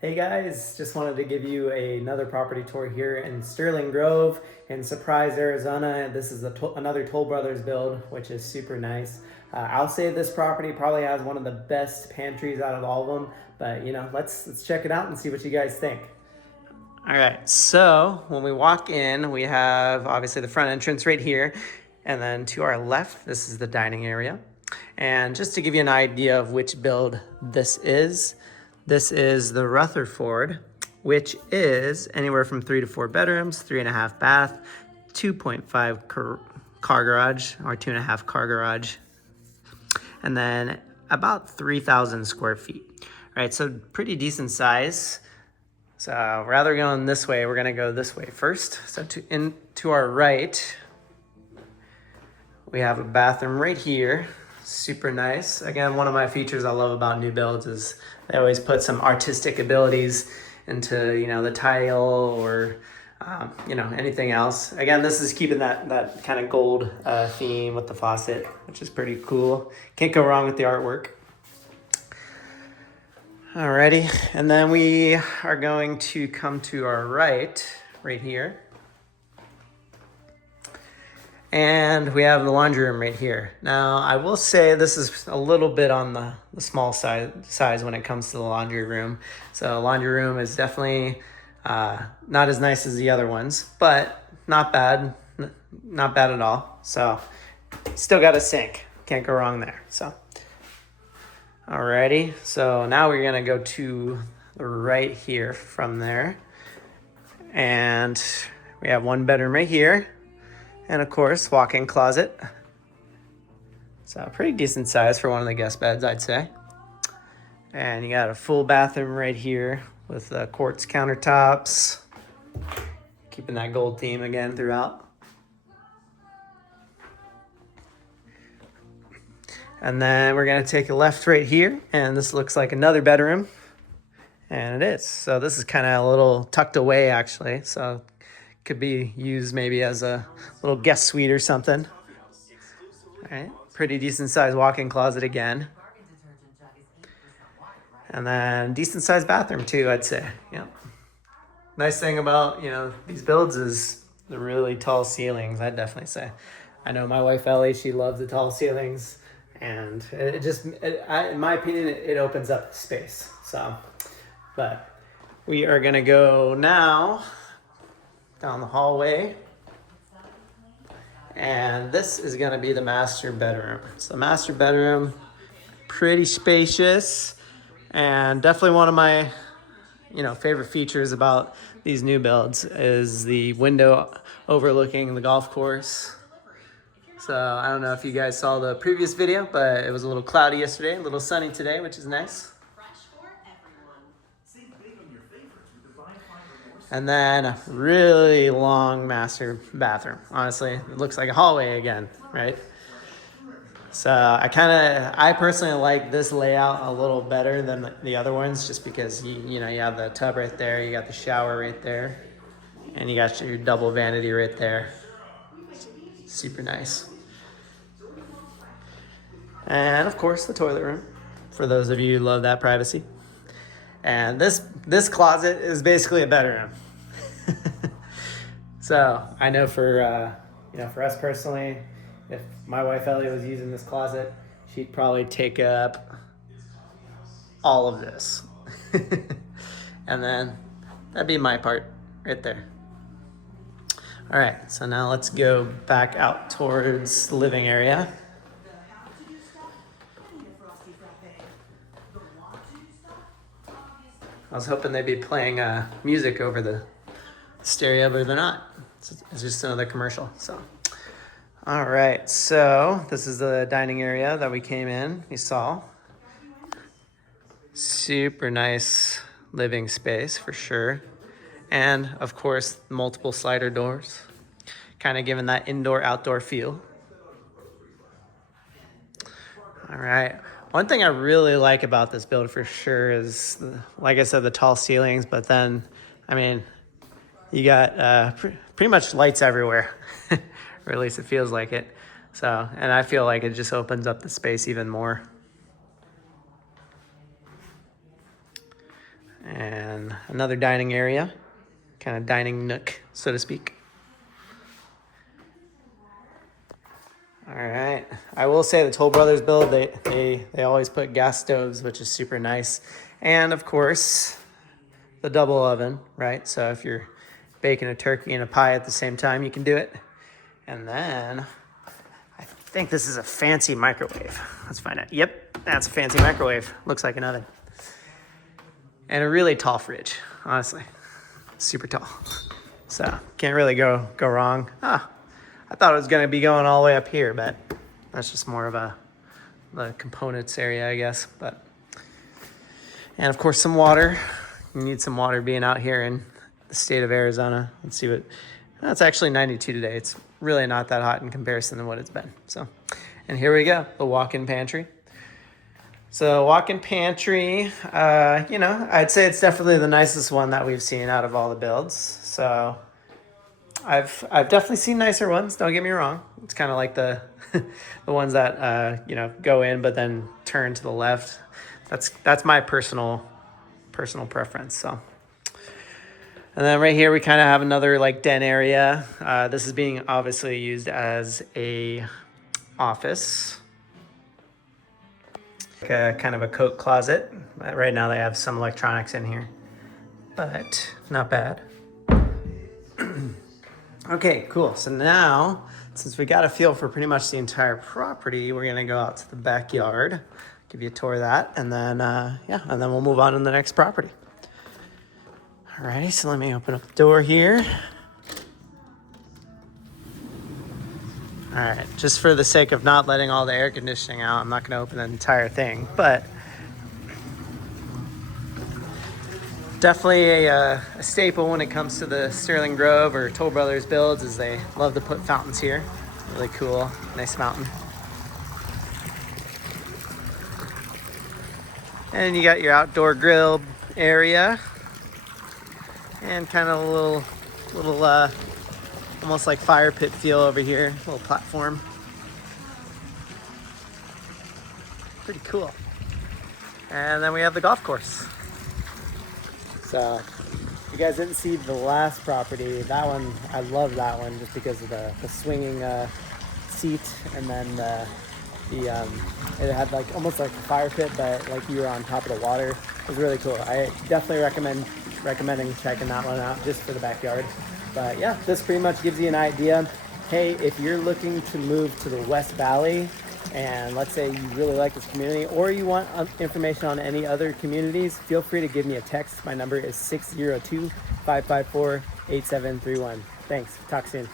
Hey guys, just wanted to give you another property tour here in Sterling Grove in Surprise, Arizona. This is another Toll Brothers build, which is super nice. I'll say this property probably has one of the best pantries out of all of them, but let's check it out and see what you guys think. All right, so when we walk in, we have obviously the front entrance right here, and then to our left, this is the dining area. And just to give you an idea of which build this is the Rutherford, which is anywhere from 3 to 4 bedrooms, 3.5 bath, 2.5 car garage, or 2.5 car garage, and then about 3,000 square feet. All right, so pretty decent size. So rather going this way, we're gonna go this way first. So to our right, we have a bathroom right here. Super nice. Again, one of my features I love about new builds is they always put some artistic abilities into, the tile or, anything else. Again, this is keeping that kind of gold theme with the faucet, which is pretty cool. Can't go wrong with the artwork. Alrighty, and then we are going to come to our right here. And we have the laundry room right here. Now, I will say this is a little bit on the small size when it comes to the laundry room. So the laundry room is definitely not as nice as the other ones, but not bad. Not bad at all. So still got a sink. Can't go wrong there. So, alrighty. So now we're gonna go to the right here from there. And we have one bedroom right here. And of course, walk-in closet. So pretty decent size for one of the guest beds, I'd say. And you got a full bathroom right here with quartz countertops. Keeping that gold theme again throughout. And then we're gonna take a left right here, and this looks like another bedroom. And it is. So this is kind of a little tucked away actually. So could be used maybe as a little guest suite or something. All right, pretty decent sized walk-in closet again. And then decent sized bathroom too, I'd say. Yeah. Nice thing about, these builds is the really tall ceilings, I'd definitely say. I know my wife Ellie, she loves the tall ceilings, and in my opinion, it opens up space. So, but we are gonna go now down the hallway, and this is going to be the master bedroom. So master bedroom, pretty spacious, and definitely one of my favorite features about these new builds is the window overlooking the golf course. So I don't know if you guys saw the previous video, but it was a little cloudy yesterday, a little sunny today, which is nice. And then a really long master bathroom. Honestly, it looks like a hallway again, right? So I personally like this layout a little better than the other ones, just because you have the tub right there, you got the shower right there, and you got your double vanity right there. Super nice. And of course, the toilet room, for those of you who love that privacy. And this closet is basically a bedroom. So I know for us personally, if my wife Ellie was using this closet, she'd probably take up all of this. And then that'd be my part right there. All right, so now let's go back out towards the living area. I was hoping they'd be playing music over the stereo, but they're not. It's just another commercial. So, all right. So this is the dining area that we came in. We saw super nice living space for sure, and of course multiple slider doors, kind of giving that indoor-outdoor feel. All right. One thing I really like about this build for sure is, like I said, the tall ceilings, but then, you got pretty much lights everywhere, or at least it feels like it. So, and I feel like it just opens up the space even more. and another dining area, kind of dining nook, so to speak. All right. I will say the Toll Brothers build, they always put gas stoves, which is super nice. And of course, the double oven, right? So if you're baking a turkey and a pie at the same time, you can do it. And then I think this is a fancy microwave. Let's find out. Yep, that's a fancy microwave. Looks like an oven. And a really tall fridge, honestly. Super tall. So can't really go wrong. I thought it was gonna be going all the way up here, but that's just more of the components area, I guess. But, and of course some water. You need some water being out here in the state of Arizona. Let's see what, it's actually 92 today. It's really not that hot in comparison to what it's been. So, and here we go, the walk-in pantry. So walk-in pantry, you know, I'd say it's definitely the nicest one that we've seen out of all the builds. So I've definitely seen nicer ones, don't get me wrong. It's kind of like the the ones that you know, go in but then turn to the left. That's my personal preference. So, and then right here we kind of have another like den area. This is being obviously used as a office, like a kind of a coat closet. Right now they have some electronics in here, but not bad. Okay, cool. So now, since we got a feel for pretty much the entire property, we're gonna go out to the backyard, give you a tour of that, and then yeah, and then we'll move on to the next property. Alrighty, so let me open up the door here. All right, just for the sake of not letting all the air conditioning out, I'm not gonna open the entire thing, but definitely a staple when it comes to the Sterling Grove or Toll Brothers builds is they love to put fountains here. Really cool, nice fountain. And you got your outdoor grill area and kind of a little almost like fire pit feel over here, little platform. Pretty cool. And then we have the golf course. So if you guys didn't see the last property, that one, I love that one just because of the swinging seat, and then it had like almost like a fire pit, but like you were on top of the water. It was really cool. I definitely recommending checking that one out just for the backyard. But yeah, this pretty much gives you an idea. Hey, if you're looking to move to the West Valley, and let's say you really like this community, or you want information on any other communities, feel free to give me a text. My number is 602-554-8731. Thanks. Talk soon.